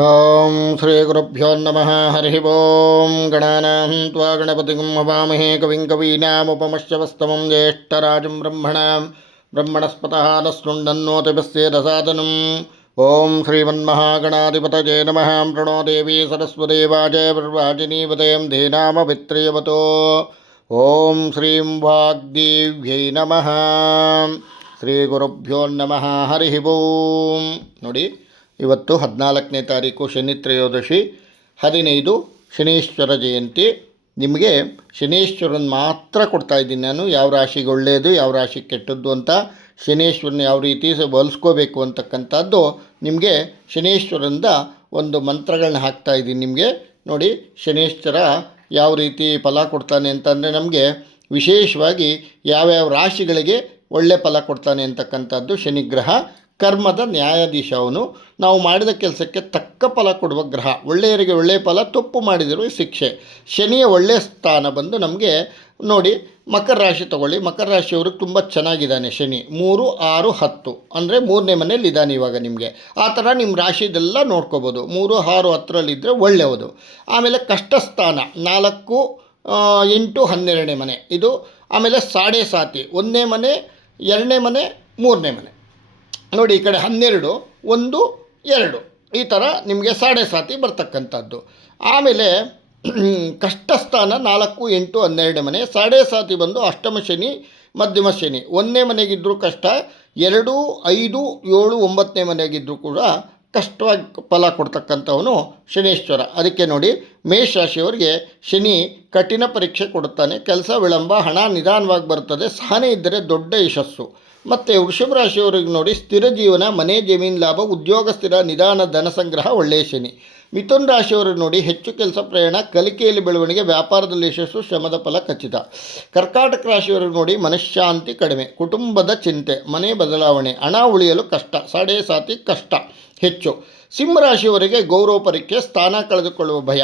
ಓಂ ಶ್ರೀ ಗುರುಭ್ಯೋ ನಮಃ. ಹರಿ ಓಂ. ಗಣಾನಾಂ ತ್ವಾ ಗಣಪತಿಂ ಹವಾಮಹೇ ಕವಿಂ ಕವೀನಾಮುಪಮಶ್ರವಸ್ತಮಂ ಜ್ಯೇಷ್ಠರಾಜಂ ಬ್ರಹ್ಮಣಸ್ಪತಃ ನಸ್ನುಂಡನ್ನೋತಿಭಿಸ್ಸೇದಸಾದನಂ. ಓಂ ಶ್ರೀಮನ್ಮಹಾಗಣಾಧಿಪತಯೇ ನಮಃ. ಪ್ರಣೋ ದೇವಿ ಸರಸ್ವತಿ ವಾಜೇ ಪ್ರವಾಜಿನೀವತೇಂ ಧೀನಾಮಭಿತ್ರಯವತೋ. ಓಂ ಶ್ರೀಂ ವಾಗ್ದೇವ್ಯೈ ನಮಃ. ಶ್ರೀ ಗುರುಭ್ಯೋ ನಮಃ. ಹರಿ ಓಂ. ನೋಡಿ, ಇವತ್ತು 14ನೇ ತಾರೀಕು ಶನಿ ತ್ರಯೋದಶಿ, 15 ಶನೀಶ್ವರ ಜಯಂತಿ. ನಿಮಗೆ ಶನೀಶ್ವರನ ಮಾತ್ರ ಕೊಡ್ತಾಯಿದ್ದೀನಿ ನಾನು. ಯಾವ ರಾಶಿಗೆ ಒಳ್ಳೆಯದು, ಯಾವ ರಾಶಿಗೆ ಕೆಟ್ಟದ್ದು ಅಂತ, ಶನೀಶ್ವರನ ಯಾವ ರೀತಿ ಹೋಲಿಸ್ಕೋಬೇಕು ಅಂತಕ್ಕಂಥದ್ದು ನಿಮಗೆ ಶನೀಶ್ವರನಿಂದ ಒಂದು ಮಂತ್ರಗಳನ್ನ ಹಾಕ್ತಾಯಿದ್ದೀನಿ ನಿಮಗೆ. ನೋಡಿ, ಶನೀಶ್ವರ ಯಾವ ರೀತಿ ಫಲ ಕೊಡ್ತಾನೆ ಅಂತಂದರೆ, ನಮಗೆ ವಿಶೇಷವಾಗಿ ಯಾವ್ಯಾವ ರಾಶಿಗಳಿಗೆ ಒಳ್ಳೆ ಫಲ ಕೊಡ್ತಾನೆ ಅಂತಕ್ಕಂಥದ್ದು ಶನಿಗ್ರಹ. ಕರ್ಮದ ನ್ಯಾಯಾಧೀಶ ಅವನು. ನಾವು ಮಾಡಿದ ಕೆಲಸಕ್ಕೆ ತಕ್ಕ ಫಲ ಕೊಡುವ ಗ್ರಹ. ಒಳ್ಳೆಯರಿಗೆ ಒಳ್ಳೆಯ ಫಲ, ತಪ್ಪು ಮಾಡಿದರೂ ಶಿಕ್ಷೆ. ಶನಿಯ ಒಳ್ಳೆಯ ಸ್ಥಾನ ಬಂದು ನಮಗೆ ನೋಡಿ, ಮಕರ ರಾಶಿ ತಗೊಳ್ಳಿ. ಮಕರ ರಾಶಿಯವ್ರಿಗೆ ತುಂಬ ಚೆನ್ನಾಗಿದ್ದಾನೆ ಶನಿ. 3, 6, 10 ಅಂದರೆ 3ನೇ ಮನೇಲಿ ಇದ್ದಾನೆ ಇವಾಗ ನಿಮಗೆ. ಆ ಥರ ನಿಮ್ಮ ರಾಶಿದೆಲ್ಲ ನೋಡ್ಕೋಬೋದು. 3, 6, 10ರಲ್ಲಿದ್ದರೆ ಒಳ್ಳೆಯದು. ಆಮೇಲೆ ಕಷ್ಟ ಸ್ಥಾನ 4, 8, 12ನೇ ಮನೆ ಇದು. ಆಮೇಲೆ ಸಾಡೆ ಸಾತಿ 1ನೇ ಮನೆ, 2ನೇ ಮನೆ, 3ನೇ ಮನೆ. ನೋಡಿ, ಈ ಕಡೆ 12, 1, 2 ಈ ಥರ ನಿಮಗೆ ಸಾಡೆ ಸಾತಿ ಬರ್ತಕ್ಕಂಥದ್ದು. ಆಮೇಲೆ ಕಷ್ಟಸ್ಥಾನ 4, 8, 12ನೇ ಮನೆ. ಸಾಡೆ ಸಾತಿ ಬಂದು ಅಷ್ಟಮ ಶನಿ, ಮಧ್ಯಮ ಶನಿ. 1ನೇ ಮನೆಗಿದ್ದರೂ ಕಷ್ಟ, 2, 5, 7, 9ನೇ ಮನೆಗಿದ್ದರೂ ಕೂಡ ಕಷ್ಟವಾಗಿ ಫಲ ಕೊಡ್ತಕ್ಕಂಥವನು ಶನೀಶ್ವರ. ಅದಕ್ಕೆ ನೋಡಿ, ಮೇಷರಾಶಿಯವರಿಗೆ ಶನಿ ಕಠಿಣ ಪರೀಕ್ಷೆ ಕೊಡುತ್ತಾನೆ. ಕೆಲಸ ವಿಳಂಬ, ಹಣ ನಿಧಾನವಾಗಿ ಬರ್ತದೆ, ಸಹನೆ ಇದ್ದರೆ ದೊಡ್ಡ ಯಶಸ್ಸು. ಮತ್ತು ವೃಷಭ ರಾಶಿಯವರಿಗೆ ನೋಡಿ, ಸ್ಥಿರ ಜೀವನ, ಮನೆ ಜಮೀನು ಲಾಭ, ಉದ್ಯೋಗ ಸ್ಥಿರ, ನಿಧಾನ ಧನ ಸಂಗ್ರಹ, ಒಳ್ಳೆಯ ಶನಿ. ಮಿಥುನ ರಾಶಿಯವರಿಗೆ ನೋಡಿ, ಹೆಚ್ಚು ಕೆಲಸ, ಪ್ರಯಾಣ, ಕಲಿಕೆಯಲ್ಲಿ ಬೆಳವಣಿಗೆ, ವ್ಯಾಪಾರದಲ್ಲಿ ಯಶಸ್ಸು, ಶ್ರಮದ ಫಲ ಖಚಿತ. ಕರ್ಕಾಟಕ ರಾಶಿಯವರಿಗೆ ನೋಡಿ, ಮನಃಶಾಂತಿ ಕಡಿಮೆ, ಕುಟುಂಬದ ಚಿಂತೆ, ಮನೆ ಬದಲಾವಣೆ, ಹಣ ಉಳಿಯಲು ಕಷ್ಟ, ಸಾಡೆ ಸಾತಿ ಕಷ್ಟ ಹೆಚ್ಚು. ಸಿಂಹರಾಶಿಯವರಿಗೆ ಗೌರವ ಪರೀಕ್ಷೆ, ಸ್ಥಾನ ಕಳೆದುಕೊಳ್ಳುವ ಭಯ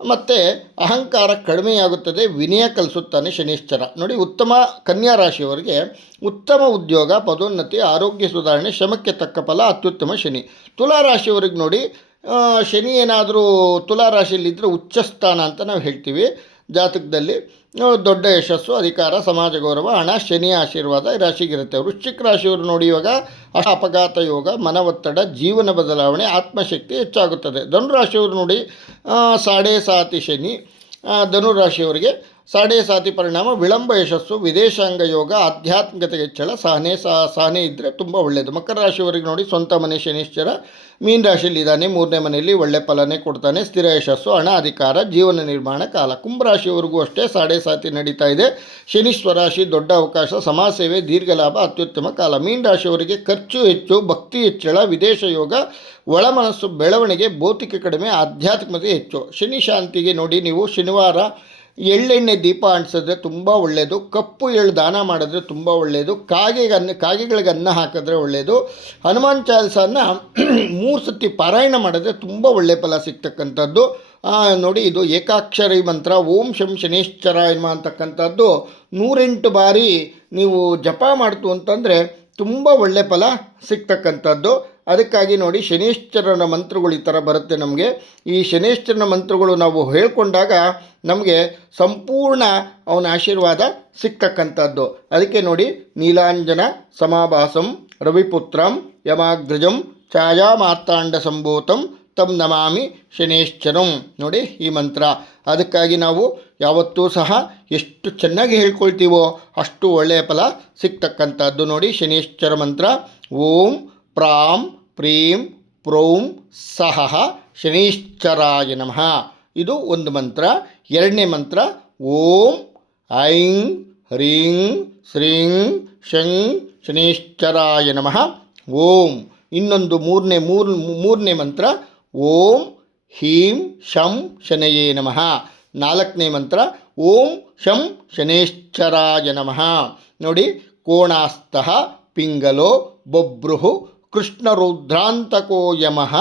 ಮತ್ತು ಅಹಂಕಾರ ಕಡಿಮೆಯಾಗುತ್ತದೆ, ವಿನಯ ಕಲಿಸುತ್ತಾನೆ ಶನೀಶ್ವರ. ನೋಡಿ, ಉತ್ತಮ ಕನ್ಯಾ ರಾಶಿಯವರಿಗೆ ಉತ್ತಮ ಉದ್ಯೋಗ, ಪದೋನ್ನತಿ, ಆರೋಗ್ಯ ಸುಧಾರಣೆ, ಶ್ರಮಕ್ಕೆ ತಕ್ಕ ಫಲ, ಅತ್ಯುತ್ತಮ ಶನಿ. ತುಲಾ ರಾಶಿಯವರಿಗೆ ನೋಡಿ, ಶನಿ ಏನಾದರೂ ತುಲಾ ರಾಶಿಯಲ್ಲಿದ್ದರೆ ಉಚ್ಚ ಸ್ಥಾನ ಅಂತ ನಾವು ಹೇಳ್ತೀವಿ ಜಾತಕದಲ್ಲಿ. ದೊಡ್ಡ ಯಶಸ್ಸು, ಅಧಿಕಾರ, ಸಮಾಜ ಗೌರವ, ಹಣ, ಶನಿಯ ಆಶೀರ್ವಾದ ಈ ರಾಶಿಗಿರುತ್ತೆ. ವೃಶ್ಚಿಕ ರಾಶಿಯವರು ನೋಡಿ, ಇವಾಗ ಅಪಘಾತ ಯೋಗ, ಮನ ಒತ್ತಡ, ಜೀವನ ಬದಲಾವಣೆ, ಆತ್ಮಶಕ್ತಿ ಹೆಚ್ಚಾಗುತ್ತದೆ. ಧನುರಾಶಿಯವರು ನೋಡಿ, ಸಾಡೆ ಸಾತಿ ಶನಿ. ಧನುರಾಶಿಯವರಿಗೆ ಸಾಡೆ ಸಾತಿ ಪರಿಣಾಮ, ವಿಳಂಬ ಯಶಸ್ಸು, ವಿದೇಶಾಂಗ ಯೋಗ, ಆಧ್ಯಾತ್ಮಿಕತೆ ಹೆಚ್ಚಳ, ಸಹನೆ ಇದ್ದರೆ ತುಂಬ ಒಳ್ಳೆಯದು. ಮಕರ ರಾಶಿಯವರಿಗೆ ನೋಡಿ, ಸ್ವಂತ ಮನೆ ಶನೀಶ್ವರ. ಮೀನ ರಾಶಿಯಲ್ಲಿ ಇದ್ದಾನೆ, 3ನೇ ಮನೆಯಲ್ಲಿ ಒಳ್ಳೆ ಫಲನೇ ಕೊಡ್ತಾನೆ, ಸ್ಥಿರ ಯಶಸ್ಸು, ಹಣ, ಅಧಿಕಾರ, ಜೀವನ ನಿರ್ಮಾಣ ಕಾಲ. ಕುಂಭರಾಶಿಯವರೆಗೂ ಅಷ್ಟೇ ಸಾಡೆ ಸಾತಿ ನಡೀತಾ ಇದೆ. ಶನಿ ಸ್ವರಾಶಿ, ದೊಡ್ಡ ಅವಕಾಶ, ಸಮಾಜ ಸೇವೆ, ದೀರ್ಘ ಲಾಭ, ಅತ್ಯುತ್ತಮ ಕಾಲ. ಮೀನ ರಾಶಿಯವರಿಗೆ ಖರ್ಚು ಹೆಚ್ಚು, ಭಕ್ತಿ ಹೆಚ್ಚಳ, ವಿದೇಶ ಯೋಗ, ಒಳ ಮನಸ್ಸು ಬೆಳವಣಿಗೆ, ಭೌತಿಕ ಕಡಿಮೆ, ಆಧ್ಯಾತ್ಮಿಕತೆ ಹೆಚ್ಚು. ಶನಿ ಶಾಂತಿಗೆ ನೋಡಿ, ನೀವು ಶನಿವಾರ ಎಳ್ಳೆಣ್ಣೆ ದೀಪ ಅಂಟಿಸಿದ್ರೆ ತುಂಬ ಒಳ್ಳೆಯದು. ಕಪ್ಪು ಎಳ್ಳು ದಾನ ಮಾಡಿದ್ರೆ ತುಂಬ ಒಳ್ಳೆಯದು. ಕಾಗೆಗಳಿಗೆ ಅನ್ನ ಹಾಕಿದ್ರೆ ಒಳ್ಳೆಯದು. ಹನುಮಾನ್ ಚಾಲಿಸನ್ನು 3 ಸತಿ ಪಾರಾಯಣ ಮಾಡಿದ್ರೆ ತುಂಬ ಒಳ್ಳೆಯ ಫಲ ಸಿಗ್ತಕ್ಕಂಥದ್ದು. ನೋಡಿ, ಇದು ಏಕಾಕ್ಷರಿ ಮಂತ್ರ, ಓಂ ಶಂ ಶನೇಶ್ವರಾಯ ನಮಃ ಅಂತಕ್ಕಂಥದ್ದು 108 ಬಾರಿ ನೀವು ಜಪ ಮಾಡ್ತು ಅಂತಂದರೆ ತುಂಬ ಒಳ್ಳೆ ಫಲ ಸಿಗ್ತಕ್ಕಂಥದ್ದು. ಅದಕ್ಕಾಗಿ ನೋಡಿ, ಶನೀಶ್ವರನ ಮಂತ್ರಗಳು ಈ ಥರ ಬರುತ್ತೆ ನಮಗೆ. ಈ ಶನೀಶ್ವರನ ಮಂತ್ರಗಳು ನಾವು ಹೇಳ್ಕೊಂಡಾಗ ನಮಗೆ ಸಂಪೂರ್ಣ ಅವನ ಆಶೀರ್ವಾದ ಸಿಗ್ತಕ್ಕಂಥದ್ದು. ಅದಕ್ಕೆ ನೋಡಿ, ನೀಲಾಂಜನ ಸಮಾಭಾಸಂ ರವಿಪುತ್ರಂ ಯಮಾಗ್ರಜಂ ಛಾಯಾ ಮಾರ್ತಾಂಡ ಸಂಭೂತಂ ತಂ ನಮಾಮಿ ಶನೇಶ್ವರಂ. ನೋಡಿ ಈ ಮಂತ್ರ. ಅದಕ್ಕಾಗಿ ನಾವು ಯಾವತ್ತೂ ಸಹ ಎಷ್ಟು ಚೆನ್ನಾಗಿ ಹೇಳ್ಕೊಳ್ತೀವೋ ಅಷ್ಟು ಒಳ್ಳೆಯ ಫಲ ಸಿಗ್ತಕ್ಕಂಥದ್ದು. ನೋಡಿ, ಶನೇಶ್ವರ ಮಂತ್ರ ಓಂ ಪ್ರಾಂ ಪ್ರೀಂ ಪ್ರೌಂ ಸಹ ಶನೀಶ್ವರಾಯ ನಮಃ. ಇದು ಒಂದು ಮಂತ್ರ. 2ನೇ ಮಂತ್ರ ಓಂ ಐಂ ಹ್ರೀಂ ಶ್ರೀಂ ಶಂ ಶನೀಶ್ವರಾಯ ನಮಃ ಓಂ. ಇನ್ನೊಂದು ಮೂರನೇ ಮಂತ್ರ ಓಂ ಹೀಂ ಶಂ ಶನಯೇ ನಮಃ. 4ನೇ ಮಂತ್ರ ಓಂ ಶಂ ಶನೇಶ್ವರಾಯ ನಮಃ. ನೋಡಿ, ಕೋಣಾಸ್ತಃ ಪಿಂಗಲೋ ಬೊಬ್ರುಹು ಕೃಷ್ಣರುದ್ರಾಂತಕೋ ಯಮಃ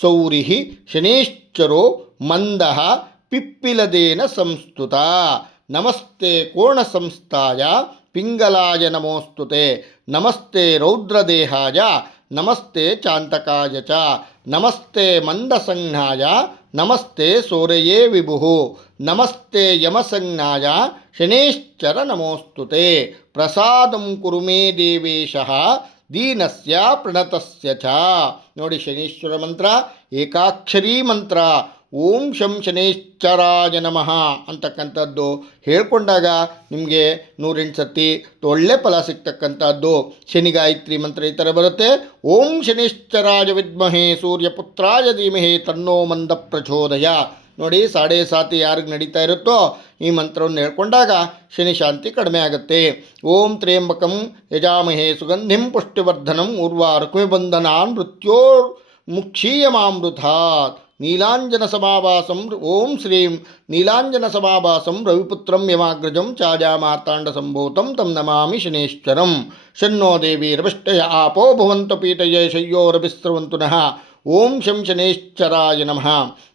ಸೌರಿಹಿ ಶನೇಶ್ವರೋ ಮಂದಃ ಪಿಪ್ಪಿಲದೇನ ಸಂಸ್ತುತ. ನಮಸ್ತೆ ಕೋಣ ಸಂಸ್ಥಾಯ ಪಿಂಗಲಾಯ ನಮೋಸ್ತುತೆ. ನಮಸ್ತೆ ರೌದ್ರದೇಹಾಯ ನಮಸ್ತೆ ಚಾಂತಕಾಯ ಚ ನಮಸ್ತೆ ಮಂದಸಂಜ್ಞಾಯ ನಮಸ್ತೆ ಸೂರ್ಯೇ ವಿಭು ನಮಸ್ತೆ ಯಮಸಂಜ್ಞಾಯ ಶನೇಶ್ಚರ ನಮೋಸ್ತುತೆ ಪ್ರಸಾದಂ ಕುರು ಮೇ ದೇವೇಶಃ ದೀನಸ್ಯ ಪ್ರಣತಸ್ಯ ಚ. ನೋಡಿ, ಶನೀಶ್ವರ ಮಂತ್ರ ಏಕಾಕ್ಷರೀ ಮಂತ್ರ. ಓಂ ಶಂ ಶನೇಶ್ಚರಾಯ ನಮಃ ಅಂತಕ್ಕಂಥದ್ದು ಹೇಳ್ಕೊಂಡಾಗ ನಿಮಗೆ 108 ಸತಿ ಒಳ್ಳೆ ಫಲ ಸಿಗ್ತಕ್ಕಂಥದ್ದು. ಶನಿ ಗಾಯತ್ರಿ ಮಂತ್ರ ಈ ಥರ ಬರುತ್ತೆ. ಓಂ ಶನೇಶ್ಚರಾಯ ವಿದ್ಮಹೇ ಸೂರ್ಯಪುತ್ರಾಯ ಧೀಮಹಿ ತನ್ನೋ ಮಂದ ಪ್ರಚೋದಯ. ನೋಡಿ, 7:30 ಯಾರಿಗೆ ನಡೀತಾ ಇರುತ್ತೋ ಈ ಮಂತ್ರವನ್ನು ಹೇಳ್ಕೊಂಡಾಗ ಶನಿ ಶಾಂತಿ ಕಡಿಮೆ ಆಗುತ್ತೆ. ಓಂ ತ್ರ್ಯಂಬಕಂ ಯಜಾಮಹೇ ಸುಗಂಧಿಂ ಪುಷ್ಟಿವರ್ಧನಂ ಉರ್ವಾರುಕಮಿಬಂಧನಾನ್ ಮೃತ್ಯೋರ್ ಮುಕ್ಷೀಯಮಾಮೃತಾತ್ ನೀಲಾಂಜನ ಸಮಾಭಾಸಂ. ಓಂ ಶ್ರೀಂ ನೀಲಾಂಜನ ಸಮಾಭಾಸಂ ರವಿಪುತ್ರಂ ಯಮಾಗ್ರಜಂ ಚಾಜಾ ಮಾರ್ತಾಂಡ ಸಂಭೂತಂ ತಂ ನಮಾಮಿ ಶನೇಶ್ವರಂ. ಶನ್ನೋ ದೇವೀರವಿಷ್ಟಯ ಆಪೋ ಭವಂತು ಪೀಠಯೇ ಶಯ್ಯೋರಭಿಸ್ರವಂತು ನಃ. ಓಂ ಶಂ ಶನೇಶ್ಚರಾಯ ನಮಃ.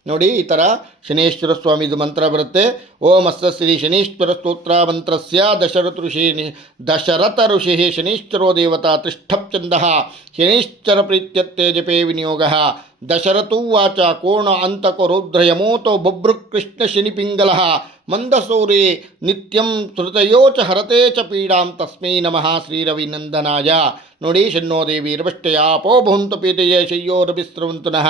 ನೋಡಿ, ಈ ಥರ ಶನೇಶ್ವರ ಸ್ವಾಮಿದು ಮಂತ್ರ ಬರುತ್ತೆ. ಓಂ ಅಸ್ಸ ಶ್ರೀ ಶನೀಶ್ವರ ಸ್ತೋತ್ರ ಮಂತ್ರಸ್ಯ ದಶರಥ ಋಷಿ ಶನೀಶ್ವರೋ ದೇವತಾ ತಿಷ್ಠಪ್ಚಂದಃ ಶನೀಶ್ಚರ ಪ್ರೀತ್ಯರ್ಥೇ ಜಪೇ ವಿನಿಯೋಗಃ. ದಶರಥುವಾಚ ಕೋಣ ಅಂತಕೋ ರುದ್ರಯಮೋತೋ ಬಭೃಕ್ ಕೃಷ್ಣ ಶನಿಪಿಂಗಲಃ ಮಂದಸೂರಿ ನಿತ್ಯಂ ಶ್ರುತಯೋಚ ಹರತೆ ಚ ಪೀಡಾಂ ತಸ್ಮೈ ನಮಃ ಶ್ರೀರವಿನಂದನಾಯ. ನೋಡಿ, ಶನ್ನೋ ದೇವೀರವಿಷ್ಟಯ ಆಪೋ ಭವಂತು ಪೀಠಯೇ ಶಯ್ಯೋರಭಿಸ್ರವಂತು ನಃ.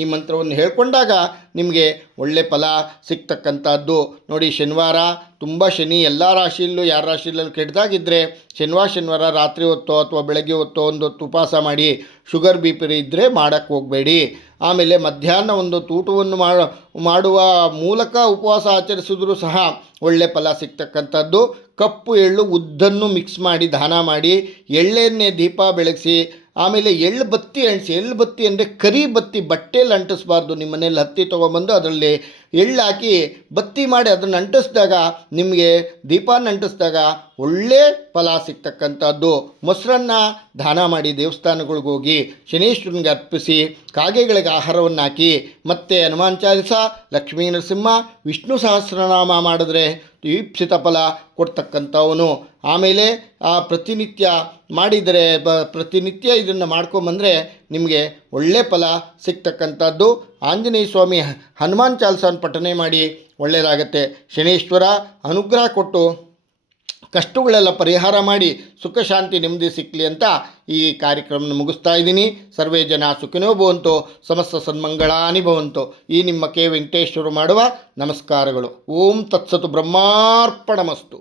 ಈ ಮಂತ್ರವನ್ನು ಹೇಳ್ಕೊಂಡಾಗ ನಿಮಗೆ ಒಳ್ಳೆ ಫಲ ಸಿಗ್ತಕ್ಕಂಥದ್ದು. ನೋಡಿ, ಶನಿವಾರ ತುಂಬ ಶನಿ ಎಲ್ಲ ರಾಶಿಯಲ್ಲೂ ಯಾರ ರಾಶಿಯಲ್ಲೂ ಕೆಟ್ಟದಾಗಿದ್ದರೆ ಶನಿವಾರ ರಾತ್ರಿ ಹೊತ್ತೋ ಅಥವಾ ಬೆಳಗ್ಗೆ ಹೊತ್ತೋ ಒಂದು ಹೊತ್ತು ಉಪವಾಸ ಮಾಡಿ. ಶುಗರ್ ಬಿ ಪಿ ಇದ್ದರೆ ಮಾಡೋಕ್ಕೆ ಹೋಗಬೇಡಿ. ಆಮೇಲೆ ಮಧ್ಯಾಹ್ನ ಒಂದು ಊಟವನ್ನು ಮಾಡುವ ಮೂಲಕ ಉಪವಾಸ ಆಚರಿಸಿದ್ರೂ ಸಹ ಒಳ್ಳೆ ಫಲ ಸಿಗ್ತಕ್ಕಂಥದ್ದು. ಕಪ್ಪು ಎಳ್ಳು ಉದ್ದನ್ನು ಮಿಕ್ಸ್ ಮಾಡಿ ದಾನ ಮಾಡಿ ಎಳ್ಳೆಣ್ಣೆ ದೀಪ ಬೆಳಗಿಸಿ ಆಮೇಲೆ ಎಳ್ಳು ಬತ್ತಿ ಅಂಟಿಸಿ. ಎಳ್ಳು ಬತ್ತಿ ಅಂದರೆ ಕರಿ ಬತ್ತಿ, ಬಟ್ಟೆಯಲ್ಲಿ ಅಂಟಿಸ್ಬಾರ್ದು. ನಿಮ್ಮ ಮನೇಲಿ ಹತ್ತಿ ತೊಗೊಂಬಂದು ಅದರಲ್ಲಿ ಎಳ್ಳು ಹಾಕಿ ಬತ್ತಿ ಮಾಡಿ ಅದನ್ನು ಅಂಟಿಸಿದಾಗ ನಿಮಗೆ ದೀಪನ ಅಂಟಿಸಿದಾಗ ಒಳ್ಳೆ ಫಲ ಸಿಗ್ತಕ್ಕಂಥದ್ದು. ಮೊಸರನ್ನು ದಾನ ಮಾಡಿ ದೇವಸ್ಥಾನಗಳಿಗೆ ಹೋಗಿ ಶನೀಶ್ವರನಿಗೆ ಅರ್ಪಿಸಿ ಕಾಗೆಗಳಿಗೆ ಆಹಾರವನ್ನು ಹಾಕಿ ಮತ್ತು ಹನುಮಾನ್ ಚಾಲಿಸ, ಲಕ್ಷ್ಮೀ ನರಸಿಂಹ, ವಿಷ್ಣು ಸಹಸ್ರನಾಮ ಮಾಡಿದ್ರೆ ಈಪ್ಸಿತ ಫಲ ಕೊಡ್ತಕ್ಕಂಥವನು. ಆಮೇಲೆ ಪ್ರತಿನಿತ್ಯ ಮಾಡಿದರೆ ಪ್ರತಿನಿತ್ಯ ಇದನ್ನು ಮಾಡ್ಕೊಂಬಂದರೆ ನಿಮಗೆ ಒಳ್ಳೆ ಫಲ ಸಿಗ್ತಕ್ಕಂಥದ್ದು. ಆಂಜನೇಯ ಸ್ವಾಮಿ ಹನುಮಾನ್ ಚಾಲಿಸನ ಪಠನೆ ಮಾಡಿ ಒಳ್ಳೆಯದಾಗತ್ತೆ. ಶನೀಶ್ವರ ಅನುಗ್ರಹ ಕೊಟ್ಟು ಕಷ್ಟಗಳೆಲ್ಲ ಪರಿಹಾರ ಮಾಡಿ ಸುಖ ಶಾಂತಿ ನೆಮ್ಮದಿ ಸಿಕ್ಕಲಿ ಅಂತ ಈ ಕಾರ್ಯಕ್ರಮನ ಮುಗಿಸ್ತಾ ಇದ್ದೀನಿ. ಸರ್ವೇ ಜನ ಸುಖಿನೋ ಭವಂತು, ಸಮಸ್ತ ಸನ್ಮಂಗಳಾನಿ ಭವಂತು. ಈ ನಿಮ್ಮ ಕೆ ವೆಂಕಟೇಶ್ವರು ಮಾಡುವ ನಮಸ್ಕಾರಗಳು. ಓಂ ತತ್ಸತು ಬ್ರಹ್ಮಾರ್ಪಣಮಸ್ತು.